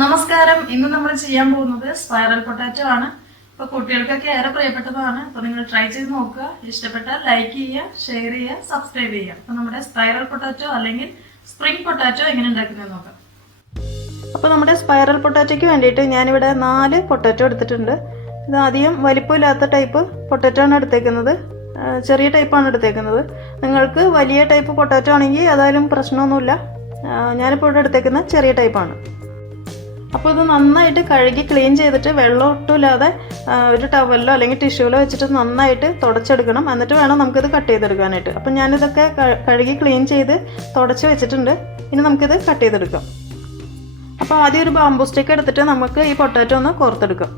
നമസ്കാരം. ഇന്ന് നമ്മൾ ചെയ്യാൻ പോകുന്നത് സ്പൈറൽ പൊട്ടാറ്റോ ആണ്. അപ്പോൾ കുട്ടികൾക്കൊക്കെ ഏറെ പ്രിയപ്പെട്ടതാണ്. അപ്പോൾ നിങ്ങൾ ട്രൈ ചെയ്ത് നോക്കുക. ഇഷ്ടപ്പെട്ടാൽ ലൈക്ക് ചെയ്യുക, ഷെയർ ചെയ്യുക, സബ്സ്ക്രൈബ് ചെയ്യുക. അപ്പോൾ നമ്മുടെ സ്പൈറൽ പൊട്ടാറ്റോ അല്ലെങ്കിൽ സ്പ്രിംഗ് പൊട്ടാറ്റോ എങ്ങനെ ഉണ്ടാക്കുന്നത് നോക്കാം. അപ്പോൾ നമ്മുടെ സ്പൈറൽ പൊട്ടാറ്റോയ്ക്ക് വേണ്ടിയിട്ട് ഞാനിവിടെ 4 പൊട്ടാറ്റോ എടുത്തിട്ടുണ്ട്. ഇത് അധികം വലിപ്പമില്ലാത്ത ടൈപ്പ് പൊട്ടാറ്റോ ആണ് എടുത്തേക്കുന്നത്. ചെറിയ ടൈപ്പാണ് എടുത്തേക്കുന്നത്. നിങ്ങൾക്ക് വലിയ ടൈപ്പ് പൊട്ടാറ്റോ ആണെങ്കിൽ അതായാലും പ്രശ്നമൊന്നുമില്ല. ഞാനിപ്പോൾ ഇവിടെ എടുത്തേക്കുന്ന ചെറിയ ടൈപ്പാണ്. അപ്പോൾ ഇത് നന്നായിട്ട് കഴുകി ക്ലീൻ ചെയ്തിട്ട് വെള്ളം ഒട്ടുമില്ലാതെ ഒരു ടവലിലോ അല്ലെങ്കിൽ ടിഷ്യൂലോ വെച്ചിട്ട് നന്നായിട്ട് തുടച്ചെടുക്കണം. എന്നിട്ട് വേണം നമുക്കിത് കട്ട് ചെയ്തെടുക്കാനായിട്ട്. അപ്പം ഞാനിതൊക്കെ കഴുകി ക്ലീൻ ചെയ്ത് തുടച്ച് വെച്ചിട്ടുണ്ട്. ഇനി നമുക്കിത് കട്ട് ചെയ്തെടുക്കാം. അപ്പോൾ ആദ്യം ഒരു ബാംബൂ സ്റ്റിക്ക് എടുത്തിട്ട് നമുക്ക് ഈ പൊട്ടാറ്റോ ഒന്ന് കോർത്തെടുക്കാം.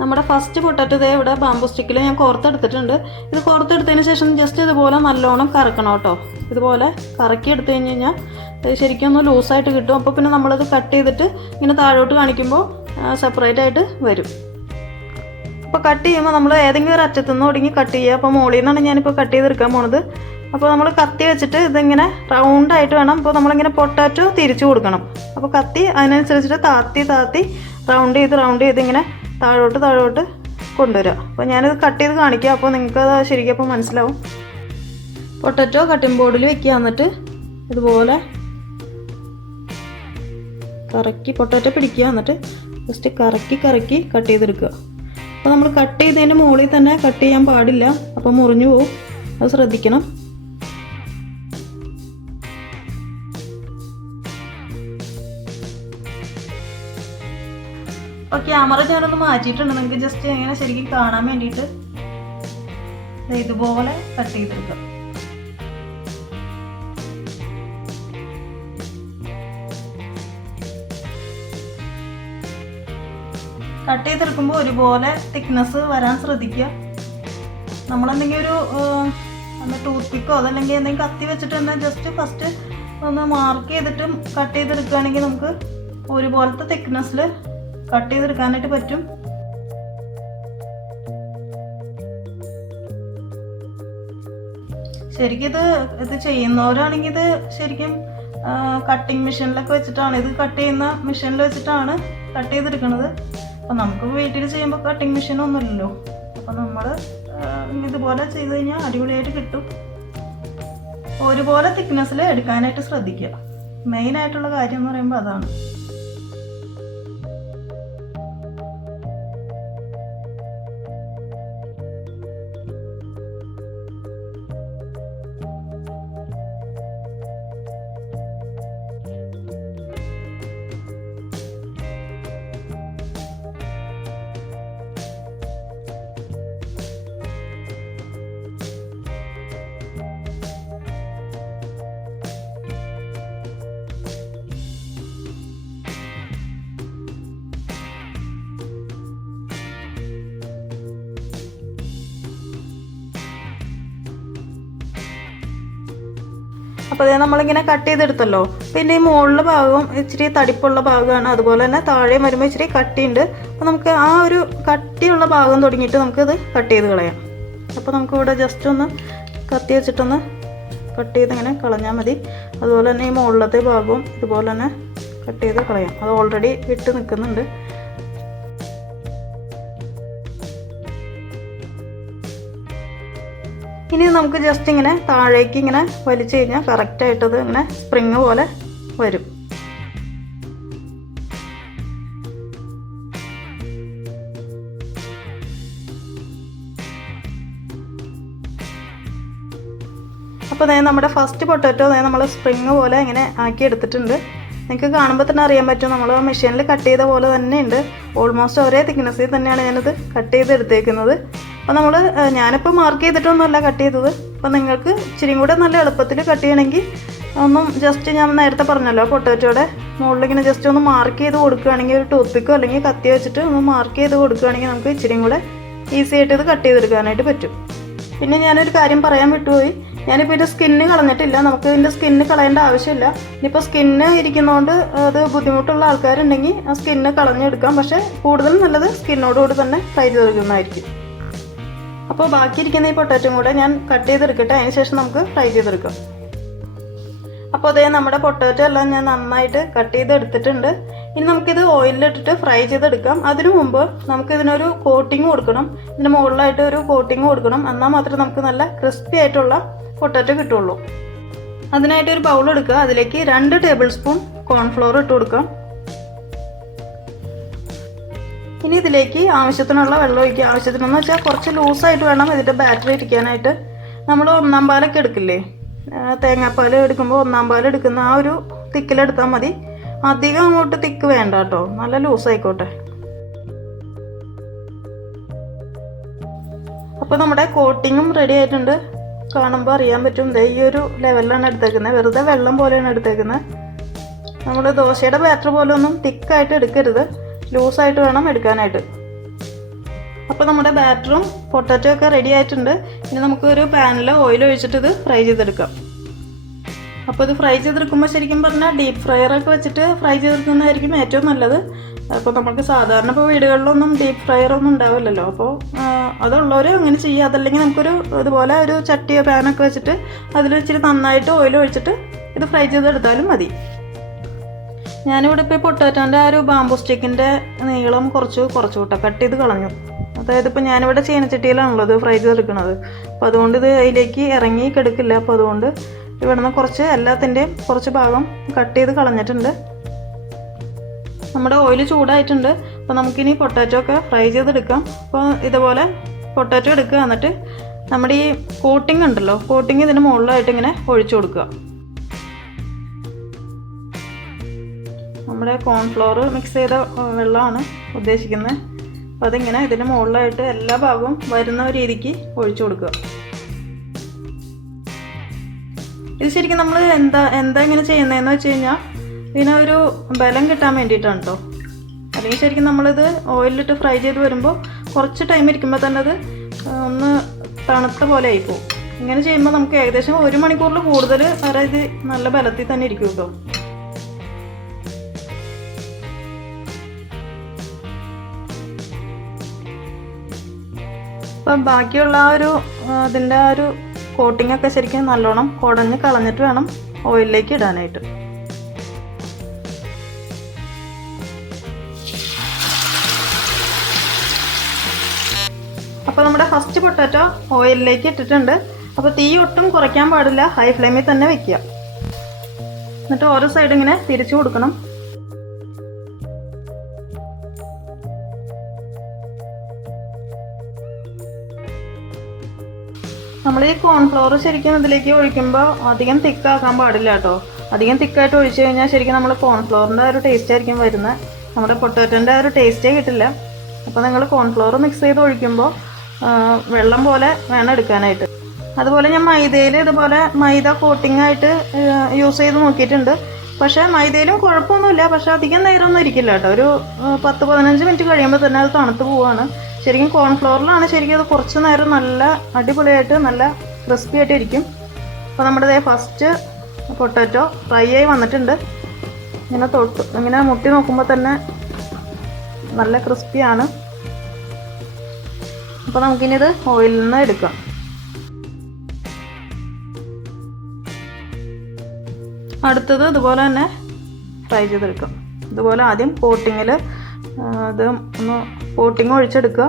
നമ്മുടെ ഫസ്റ്റ് പൊട്ടാറ്റോ ഇതേ ഇവിടെ ബാംബൂ സ്റ്റിക്കിൽ ഞാൻ കോർത്തെടുത്തിട്ടുണ്ട്. ഇത് കോർത്തെടുത്തതിന് ശേഷം ജസ്റ്റ് ഇതുപോലെ നല്ലോണം കറക്കണം കേട്ടോ. ഇതുപോലെ കറക്കി എടുത്തു കഴിഞ്ഞ് കഴിഞ്ഞാൽ ശരിക്കും ഒന്ന് ലൂസായിട്ട് കിട്ടും. അപ്പോൾ പിന്നെ നമ്മളിത് കട്ട് ചെയ്തിട്ട് ഇങ്ങനെ താഴോട്ട് കാണിക്കുമ്പോൾ സെപ്പറേറ്റ് ആയിട്ട് വരും. അപ്പോൾ കട്ട് ചെയ്യുമ്പോൾ നമ്മൾ ഏതെങ്കിലും ഒരു അറ്റത്തുനിന്ന് ഒടുങ്ങി കട്ട് ചെയ്യുക. അപ്പോൾ മുകളിൽ നിന്നാണ് ഞാനിപ്പോൾ കട്ട് ചെയ്തെടുക്കാൻ പോണത്. അപ്പോൾ നമ്മൾ കത്തി വെച്ചിട്ട് ഇതിങ്ങനെ റൗണ്ടായിട്ട് വേണം. അപ്പോൾ നമ്മളിങ്ങനെ പൊട്ടാറ്റോ തിരിച്ചു കൊടുക്കണം. അപ്പോൾ കത്തി അതിനനുസരിച്ചിട്ട് താത്തി റൗണ്ട് ചെയ്ത് ഇങ്ങനെ താഴോട്ട് കൊണ്ടുവരിക. അപ്പോൾ ഞാനിത് കട്ട് ചെയ്ത് കാണിക്കാം. അപ്പോൾ നിങ്ങൾക്കത് ശരിക്കും അപ്പോൾ മനസ്സിലാവും. പൊട്ടാറ്റോ കട്ടിംഗ് ബോർഡിൽ വെക്കുക. എന്നിട്ട് ഇതുപോലെ കറക്കി പൊട്ടാറ്റോ പിടിക്കുക. എന്നിട്ട് ജസ്റ്റ് കറക്കി കട്ട് ചെയ്തെടുക്കുക. അപ്പോൾ നമ്മൾ കട്ട് ചെയ്തതിന് മുകളിൽ തന്നെ കട്ട് ചെയ്യാൻ പാടില്ല. അപ്പോൾ മുറിഞ്ഞു പോകും. അത് ശ്രദ്ധിക്കണം. അപ്പോൾ ക്യാമറ ഞാനൊന്ന് മാറ്റിയിട്ടുണ്ട്. നിങ്ങൾക്ക് ജസ്റ്റ് ഇങ്ങനെ ശരിക്കും കാണാൻ വേണ്ടിയിട്ട് ഇതുപോലെ കട്ട് ചെയ്തെടുക്കാം. കട്ട് ചെയ്തെടുക്കുമ്പോൾ ഒരുപോലെ തിക്നെസ് വരാൻ ശ്രദ്ധിക്കുക. നമ്മളെന്തെങ്കിലും ഒരു ടൂത്ത് പിക്കോ അതല്ലെങ്കിൽ എന്തെങ്കിലും കത്തി വെച്ചിട്ട് തന്നെ ജസ്റ്റ് ഫസ്റ്റ് ഒന്ന് മാർക്ക് ചെയ്തിട്ടും കട്ട് ചെയ്തെടുക്കുകയാണെങ്കിൽ നമുക്ക് ഒരുപോലത്തെ തിക്നെസ്സിൽ കട്ട് ചെയ്തെടുക്കാനായിട്ട് പറ്റും. ശരിക്കും ഇത് ചെയ്യുന്നവരാണെങ്കിൽ ഇത് ശരിക്കും കട്ടിങ് മെഷീനിലൊക്കെ വെച്ചിട്ടാണ്, ഇത് കട്ട് ചെയ്യുന്ന മെഷീനിൽ വെച്ചിട്ടാണ് കട്ട് ചെയ്തെടുക്കുന്നത്. അപ്പം നമുക്ക് വീട്ടിൽ ചെയ്യുമ്പോൾ കട്ടിങ് മെഷീനൊന്നുമില്ലല്ലോ. അപ്പം നമ്മൾ ഇതുപോലെ ചെയ്ത് കഴിഞ്ഞാൽ അടിപൊളിയായിട്ട് കിട്ടും. ഒരുപോലെ തിക്നെസ്സിൽ എടുക്കാനായിട്ട് ശ്രദ്ധിക്കുക. മെയിനായിട്ടുള്ള കാര്യം എന്ന് പറയുമ്പോൾ അതാണ്. അപ്പോൾ അതേ നമ്മളിങ്ങനെ കട്ട് ചെയ്തെടുത്തല്ലോ. പിന്നെ ഈ മുകളിലെ ഭാഗം ഇച്ചിരി തടിപ്പുള്ള ഭാഗമാണ്. അതുപോലെ തന്നെ താഴെയും വരുമ്പോൾ ഇച്ചിരി കട്ടിയുണ്ട്. അപ്പോൾ നമുക്ക് ആ ഒരു കട്ടിയുള്ള ഭാഗം തുടങ്ങിയിട്ട് നമുക്കിത് കട്ട് ചെയ്ത് കളയാം. അപ്പോൾ നമുക്കിവിടെ ജസ്റ്റ് ഒന്ന് കത്തി വെച്ചിട്ടൊന്ന് കട്ട് ചെയ്ത് ഇങ്ങനെ കളഞ്ഞാൽ മതി. അതുപോലെ തന്നെ ഈ മുകളിലത്തെ ഭാഗവും ഇതുപോലെ തന്നെ കട്ട് ചെയ്ത് കളയാം. അത് ഓൾറെഡി വിട്ട് നിൽക്കുന്നുണ്ട്. ഇനി നമുക്ക് ജസ്റ്റ് ഇങ്ങനെ താഴേക്ക് ഇങ്ങനെ വലിച്ചു കഴിഞ്ഞാൽ കറക്റ്റായിട്ടത് ഇങ്ങനെ സ്പ്രിങ് പോലെ വരും. അപ്പോൾ നമ്മുടെ ഫസ്റ്റ് പൊട്ടാറ്റോ നമ്മൾ സ്പ്രിങ് പോലെ ഇങ്ങനെ ആക്കി എടുത്തിട്ടുണ്ട്. നിങ്ങൾക്ക് കാണുമ്പോൾ തന്നെ അറിയാൻ പറ്റും നമ്മൾ മെഷീനിൽ കട്ട് ചെയ്ത പോലെ തന്നെ ഉണ്ട്. ഓൾമോസ്റ്റ് ഒരേ തിക്നെസ്സിൽ തന്നെയാണ് ഞാനത് കട്ട് ചെയ്തെടുത്തേക്കുന്നത്. അപ്പോൾ ഞാനിപ്പോൾ മാർക്ക് ചെയ്തിട്ടൊന്നുമല്ല കട്ട് ചെയ്തത്. അപ്പോൾ നിങ്ങൾക്ക് ഇച്ചിരി കൂടെ നല്ല എളുപ്പത്തിൽ കട്ട് ചെയ്യണമെങ്കിൽ ഒന്നും ജസ്റ്റ് ഞാൻ നേരത്തെ പറഞ്ഞല്ലോ പൊട്ടാറ്റോയുടെ മുകളിൽ ഇങ്ങനെ ജസ്റ്റ് ഒന്ന് മാർക്ക് ചെയ്ത് കൊടുക്കുകയാണെങ്കിൽ ഒരു ടൂത്ത് പിക്കോ അല്ലെങ്കിൽ കത്തി വെച്ചിട്ട് ഒന്ന് മാർക്ക് ചെയ്ത് കൊടുക്കുകയാണെങ്കിൽ നമുക്ക് ഇച്ചിരി കൂടെ ഈസി ആയിട്ട് ഇത് കട്ട് ചെയ്തെടുക്കാനായിട്ട് പറ്റും. പിന്നെ ഞാനൊരു കാര്യം പറയാൻ വിട്ടുപോയി. ഞാനിപ്പോൾ ഇതിൻ്റെ സ്കിന്ന് കളഞ്ഞിട്ടില്ല, നമുക്ക് ഇതിൻ്റെ സ്കിന്ന് കളയേണ്ട ആവശ്യമില്ല. ഇനിയിപ്പോൾ സ്കിന്ന് ഇരിക്കുന്നതുകൊണ്ട് അത് ബുദ്ധിമുട്ടുള്ള ആൾക്കാരുണ്ടെങ്കിൽ ആ സ്കിന്ന് കളഞ്ഞെടുക്കാം. പക്ഷേ കൂടുതലും നല്ലത് സ്കിന്നോടുകൂടി തന്നെ ഫ്രൈ ചെയ്തെടുക്കുന്നതായിരിക്കും. അപ്പോൾ ബാക്കിയിരിക്കുന്ന ഈ പൊട്ടാറ്റോയും കൂടെ ഞാൻ കട്ട് ചെയ്തെടുക്കട്ടെ, അതിന് ശേഷം നമുക്ക് ഫ്രൈ ചെയ്തെടുക്കാം. അപ്പോൾ അതേ നമ്മുടെ പൊട്ടാറ്റോ എല്ലാം ഞാൻ നന്നായിട്ട് കട്ട് ചെയ്തെടുത്തിട്ടുണ്ട്. ഇനി നമുക്കിത് ഓയിലിലിട്ടിട്ട് ഫ്രൈ ചെയ്തെടുക്കാം. അതിനു മുമ്പ് നമുക്കിതിനൊരു കോട്ടിങ് കൊടുക്കണം, ഇതിന് മുകളിലായിട്ട് ഒരു കോട്ടിങ് കൊടുക്കണം. എന്നാൽ മാത്രമേ നമുക്ക് നല്ല ക്രിസ്പി ആയിട്ടുള്ള പൊട്ടാറ്റോ കിട്ടുള്ളൂ. അതിനായിട്ട് ഒരു ബൗൾ എടുക്കുക, അതിലേക്ക് 2 ടേബിൾ സ്പൂൺ കോൺഫ്ലോർ ഇട്ട് കൊടുക്കാം. ഇനി ഇതിലേക്ക് ആവശ്യത്തിനുള്ള വെള്ളം ഒഴിക്കുക. ആവശ്യത്തിനെന്ന് വെച്ചാൽ കുറച്ച് ലൂസായിട്ട് വേണം ഇതിൻ്റെ ബാറ്ററി ഇരിക്കാനായിട്ട്. നമ്മൾ 1/4 പാലൊക്കെ എടുക്കില്ലേ, തേങ്ങാപ്പാൽ എടുക്കുമ്പോൾ 1/4 പാൽ എടുക്കുന്ന ആ ഒരു തിക്കിലെടുത്താൽ മതി. അധികം അങ്ങോട്ട് തിക്ക് വേണ്ട കേട്ടോ, നല്ല ലൂസായിക്കോട്ടെ. അപ്പോൾ നമ്മുടെ കോട്ടിങ്ങും റെഡി ആയിട്ടുണ്ട്. കാണുമ്പോൾ അറിയാൻ പറ്റും, ഈ ഒരു ലെവലിലാണ് എടുത്തേക്കുന്നത്. വെറുതെ വെള്ളം പോലെയാണ് എടുത്തേക്കുന്നത്. നമ്മൾ ദോശയുടെ ബാറ്റർ പോലെ ഒന്നും തിക്കായിട്ട് എടുക്കരുത്, ലൂസായിട്ട് വേണം എടുക്കാനായിട്ട്. അപ്പോൾ നമ്മുടെ ബാറ്ററും പൊട്ടാറ്റോ ഒക്കെ റെഡി ആയിട്ടുണ്ട്. ഇനി നമുക്കൊരു പാനിൽ ഓയിൽ ഒഴിച്ചിട്ട് ഇത് ഫ്രൈ ചെയ്തെടുക്കാം. അപ്പോൾ ഇത് ഫ്രൈ ചെയ്തെടുക്കുമ്പോൾ ശരിക്കും പറഞ്ഞാൽ ഡീപ്പ് ഫ്രയറൊക്കെ വെച്ചിട്ട് ഫ്രൈ ചെയ്തെടുക്കുന്നതായിരിക്കും ഏറ്റവും നല്ലത്. അപ്പോൾ നമുക്ക് സാധാരണ ഇപ്പോൾ വീടുകളിലൊന്നും ഡീപ്പ് ഫ്രയറൊന്നും ഉണ്ടാവില്ലല്ലോ. അപ്പോൾ അതുള്ളവർ അങ്ങനെ ചെയ്യുക. അതല്ലെങ്കിൽ നമുക്കൊരു ഇതുപോലെ ഒരു ചട്ടിയോ പാനൊക്കെ വെച്ചിട്ട് അതിൽ ഇച്ചിരി നന്നായിട്ട് ഓയിൽ ഒഴിച്ചിട്ട് ഇത് ഫ്രൈ ചെയ്തെടുത്താലും മതി. ഞാനിവിടെ ഇപ്പോൾ പൊട്ടാറ്റോൻ്റെ ആ ഒരു ബാമ്പു സ്റ്റിക്കിൻ്റെ നീളം കുറച്ച് കൂട്ടം കട്ട് ചെയ്ത് കളഞ്ഞു. അതായത് ഇപ്പോൾ ഞാനിവിടെ ചീനച്ചട്ടിയിലാണല്ലോ ഇത് ഫ്രൈ ചെയ്തെടുക്കുന്നത്. അപ്പോൾ അതുകൊണ്ട് ഇത് അതിലേക്ക് ഇറങ്ങി കിടക്കില്ല. അപ്പോൾ അതുകൊണ്ട് ഇവിടെ നിന്ന് കുറച്ച് എല്ലാത്തിൻ്റെയും കുറച്ച് ഭാഗം കട്ട് ചെയ്ത് കളഞ്ഞിട്ടുണ്ട്. നമ്മുടെ ഓയിൽ ചൂടായിട്ടുണ്ട്. അപ്പോൾ നമുക്കിനി പൊട്ടാറ്റോ ഒക്കെ ഫ്രൈ ചെയ്തെടുക്കാം. അപ്പോൾ ഇതുപോലെ പൊട്ടാറ്റോ എടുക്കുക, എന്നിട്ട് നമ്മുടെ ഈ കോട്ടിങ് ഉണ്ടല്ലോ, കോട്ടിങ് ഇതിന് മുകളിലായിട്ട് ഇങ്ങനെ ഒഴിച്ചു കൊടുക്കുക. നമ്മുടെ കോൺഫ്ലോർ മിക്സ് ചെയ്ത വെള്ളമാണ് ഉദ്ദേശിക്കുന്നത്. അപ്പോൾ അതിങ്ങനെ ഇതിന് മുകളിലായിട്ട് എല്ലാ ഭാഗവും വരുന്ന രീതിക്ക് ഒഴിച്ചു കൊടുക്കുക. ഇത് ശരിക്കും നമ്മൾ എന്താ ഇങ്ങനെ ചെയ്യുന്നതെന്ന് വെച്ച് കഴിഞ്ഞാൽ ഇതിനൊരു ബലം കിട്ടാൻ വേണ്ടിയിട്ടാണ് കേട്ടോ. അല്ലെങ്കിൽ ശരിക്കും നമ്മളിത് ഓയിലിട്ട് ഫ്രൈ ചെയ്ത് വരുമ്പോൾ കുറച്ച് ടൈം ഇരിക്കുമ്പോൾ തന്നെ അത് ഒന്ന് തണുത്ത പോലെ ആയിപ്പോവും. ഇങ്ങനെ ചെയ്യുമ്പോൾ നമുക്ക് ഏകദേശം 1 മണിക്കൂറിൽ കൂടുതൽ വരെ ഇത് നല്ല ബലത്തിൽ തന്നെ ഇരിക്കും കേട്ടോ. അപ്പം ബാക്കിയുള്ള ആ ഒരു അതിൻ്റെ ആ ഒരു കോട്ടിങ്ങൊക്കെ ശരിക്കും നല്ലോണം കുടഞ്ഞ് കളഞ്ഞിട്ട് വേണം ഓയിലിലേക്ക് ഇടാനായിട്ട്. അപ്പോൾ നമ്മുടെ ഫസ്റ്റ് പൊട്ടാറ്റോ ഓയിലിലേക്ക് ഇട്ടിട്ടുണ്ട്. അപ്പോൾ തീ ഒട്ടും കുറയ്ക്കാൻ പാടില്ല, ഹൈ ഫ്ലെയിമിൽ തന്നെ വെക്കുക. എന്നിട്ട് ഓരോ സൈഡ് ഇങ്ങനെ തിരിച്ചു കൊടുക്കണം. നമ്മൾ ഈ കോൺഫ്ലവർ ശരിക്കും ഇതിലേക്ക് ഒഴിക്കുമ്പോൾ അധികം തിക്കാക്കാൻ പാടില്ല കേട്ടോ. അധികം തിക്കായിട്ട് ഒഴിച്ചു കഴിഞ്ഞാൽ ശരിക്കും നമ്മൾ കോൺഫ്ലവറിൻ്റെ ഒരു ടേസ്റ്റ് ആയിരിക്കും വരുന്നത്, നമ്മുടെ പൊട്ടാറ്റോൻ്റെ ഒരു ടേസ്റ്റേ കിട്ടില്ല. അപ്പോൾ നിങ്ങൾ കോൺഫ്ലവർ മിക്സ് ചെയ്ത് ഒഴിക്കുമ്പോൾ വെള്ളം പോലെ വേണം എടുക്കാനായിട്ട്. അതുപോലെ ഞാൻ മൈദയിൽ ഇതുപോലെ മൈദ കോട്ടിംഗ് ആയിട്ട് യൂസ് ചെയ്ത് നോക്കിയിട്ടുണ്ട്. പക്ഷേ മൈദയിലും കുഴപ്പമൊന്നുമില്ല, പക്ഷേ അധികം നേരമൊന്നും ഇരിക്കില്ല കേട്ടോ. ഒരു 10-15 മിനിറ്റ് കഴിയുമ്പോൾ തന്നെ അത് തണുത്ത് പോവുകയാണ്. ശരിക്കും കോൺഫ്ലവറിലാണ് ശരിക്കും അത് കുറച്ച് നേരം നല്ല അടിപൊളിയായിട്ട് നല്ല ക്രിസ്പി ആയിട്ട് ഇരിക്കും. അപ്പോൾ നമ്മുടെ ഫസ്റ്റ് പൊട്ടാറ്റോ ഫ്രൈ ആയി വന്നിട്ടുണ്ട്. ഇങ്ങനെ മുട്ടി നോക്കുമ്പോൾ തന്നെ നല്ല ക്രിസ്പിയാണ്. അപ്പോൾ നമുക്കിനി ഇത് ഓയിലിൽ നിന്ന് എടുക്കാം. അടുത്തത് ഇതുപോലെ തന്നെ ഫ്രൈ ചെയ്തെടുക്കാം. ഇതുപോലെ ആദ്യം കോട്ടിങ്ങിൽ അത് ഒന്ന് കോട്ടിങ് ഒഴിച്ചെടുക്കുക.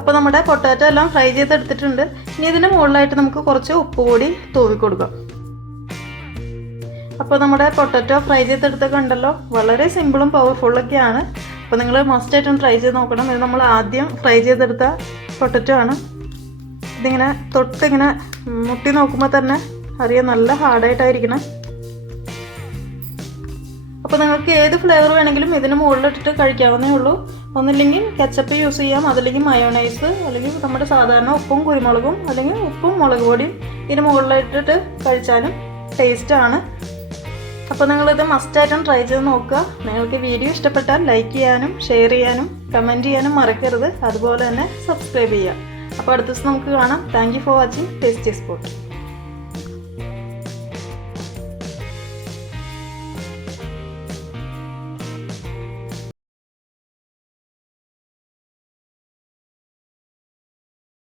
അപ്പോൾ നമ്മുടെ പൊട്ടാറ്റോ എല്ലാം ഫ്രൈ ചെയ്തെടുത്തിട്ടുണ്ട്. ഇനി ഇതിന് മുകളിലായിട്ട് നമുക്ക് കുറച്ച് ഉപ്പ് കൂടി തൂവി കൊടുക്കാം. അപ്പോൾ നമ്മുടെ പൊട്ടാറ്റോ ഫ്രൈ ചെയ്തെടുത്തൊക്കെ ഉണ്ടല്ലോ, വളരെ സിമ്പിളും പവർഫുള്ളൊക്കെയാണ്. അപ്പോൾ നിങ്ങൾ മസ്റ്റായിട്ടും ട്രൈ ചെയ്ത് നോക്കണം. ഇത് നമ്മൾ ആദ്യം ഫ്രൈ ചെയ്തെടുത്ത പൊട്ടാറ്റോ ആണ്. ഇതിങ്ങനെ തൊട്ടിങ്ങനെ മുട്ടി നോക്കുമ്പോൾ തന്നെ അറിയാം നല്ല ഹാർഡായിട്ടായിരിക്കണം. അപ്പോൾ നിങ്ങൾക്ക് ഏത് ഫ്ലേവർ വേണമെങ്കിലും ഇതിന് മുകളിലിട്ടിട്ട് കഴിക്കാവുന്നേ ഉള്ളൂ. ഒന്നില്ലെങ്കിൽ കെച്ചപ്പ് യൂസ് ചെയ്യാം, അതല്ലെങ്കിൽ മയോണൈസ്, അല്ലെങ്കിൽ നമ്മുടെ സാധാരണ ഉപ്പും കുരുമുളകും അല്ലെങ്കിൽ ഉപ്പും മുളക് പൊടിയും ഇതിന് മുകളിലിട്ടിട്ട് കഴിച്ചാലും ടേസ്റ്റാണ്. അപ്പോൾ നിങ്ങളിത് മസ്റ്റായിട്ടും ട്രൈ ചെയ്ത് നോക്കുക. നിങ്ങൾക്ക് വീഡിയോ ഇഷ്ടപ്പെട്ടാൽ ലൈക്ക് ചെയ്യാനും ഷെയർ ചെയ്യാനും കമൻറ്റ് ചെയ്യാനും മറക്കരുത്. അതുപോലെ തന്നെ സബ്സ്ക്രൈബ് ചെയ്യുക. അപ്പോൾ അടുത്ത ദിവസം നമുക്ക് കാണാം. Thank you for watching tasty spot.